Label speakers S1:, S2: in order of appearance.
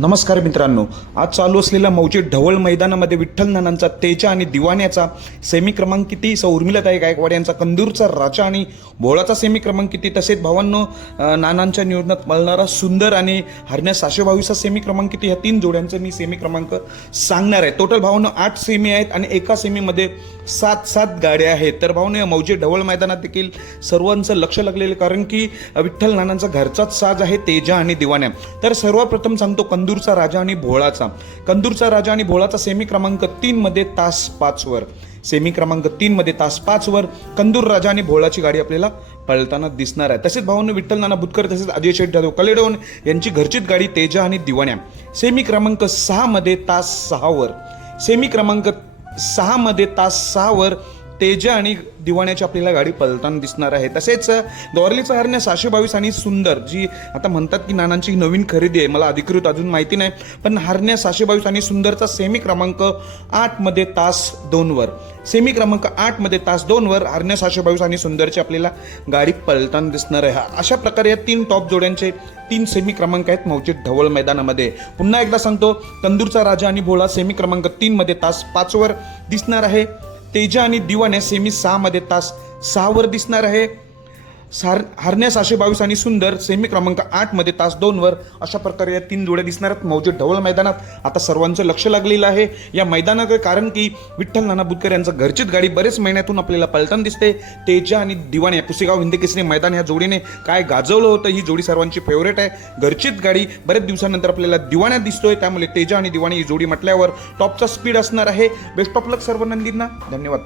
S1: नमस्कार मित्रांनो आज चालू असलेल्या मौजे ढवळ मैदानामध्ये विठ्ठल नानांचा तेजा आणि दिवाण्याचा सेमी क्रमांक किती? सौ उर्मिलाताई गायकवाड यांचा कंदूरचा राजा आणि भोळाचा सेमी क्रमांक किती? तसेच भावांनो नानांच्या नियोजनात मळणारा सुंदर आणि हरण्या सातशे बावीसचा सेमी क्रमांक किती? ह्या तीन जोड्यांचं मी सेमी क्रमांक सांगणार आहे. टोटल भावांनो आठ सेमी आहेत आणि एका सेमीमध्ये सात सात गाड्या आहेत. तर भावांनो या मौजे ढवळ मैदानात देखील सर्वांचं लक्ष लागलेलं कारण की विठ्ठल नानांचा घरचाच साज आहे तेजा आणि दिवाण्या. तर सर्वप्रथम सांगतो कंदूरचा राजा आणि भोळाचा. कंदूरचा राजा आणि भोळाचा सेमी क्रमांक तीनमध्ये तास पाचवर सेमी क्रमांक तीनमध्ये तास पाचवर कंदूर राजा आणि भोळाची गाडी आपल्याला पळताना दिसणार आहे. तसेच भावांनो विठ्ठल नाना बुतकर तसेच अजय शेठ जाधव कलेडोन यांची घरचीत गाडी तेजा आणि दिवाण्या. सेमी क्रमांक सहामध्ये तास सहावर सेमी क्रमांक सहामध्ये तास सहावर तेजा आणि दिवाण्याची आपल्याला गाडी पलताना दिसणार आहे. तसेच दोरलीचा हरण्या सहाशे बावीस आणि सुंदर जी आता म्हणतात की नानांची नवीन खरेदी आहे. मला अधिकृत अजून माहिती नाही पण हरण्या सहाशे बावीस आणि सुंदरचा सेमी क्रमांक आठमध्ये तास दोनवर. सेमी क्रमांक आठमध्ये तास दोनवर हरण्या सहाशे बावीस आणि सुंदरची आपल्याला गाडी पलताना दिसणार आहे. अशा प्रकारे या तीन टॉप जोड्यांचे तीन सेमी क्रमांक आहेत मौजे ढवळ मैदानामध्ये. पुन्हा एकदा सांगतो तंदूरचा राजा आणि भोळा सेमी क्रमांक तीनमध्ये तास पाचवर दिसणार आहे. तेजा आणि दिवाने सेमी सहामध्ये तास सहावर दिसणार आहे. सार हरण्या सहाशे बावीस आणि सुंदर सेमी क्रमांक आठमध्ये तास दोनवर अशा प्रकारे या तीन जोड्या दिसणार आहेत. मौजे ढवळ मैदानात. आता सर्वांचं लक्ष लागलेलं आहे. या मैदानाकडे कारण की विठ्ठल नाना बुतकर यांचं घरचीच गाडी बरेच महिन्यातून आपल्याला पलटण दिसते. तेजा आणि दिवाणे पुसेगाव हिंदी केसरी मैदान या जोडीने काय गाजवलं होतं ही जोडी सर्वांची फेवरेट आहे. घरचीच गाडी बरेच दिवसानंतर आपल्याला दिवाण्यात दिसतोय. त्यामुळे तेजा आणि दिवाणी ही जोडी म्हटल्यावर टॉपचा स्पीड असणार आहे. बेस्ट ऑफ लक सर्व नंदींना. धन्यवाद.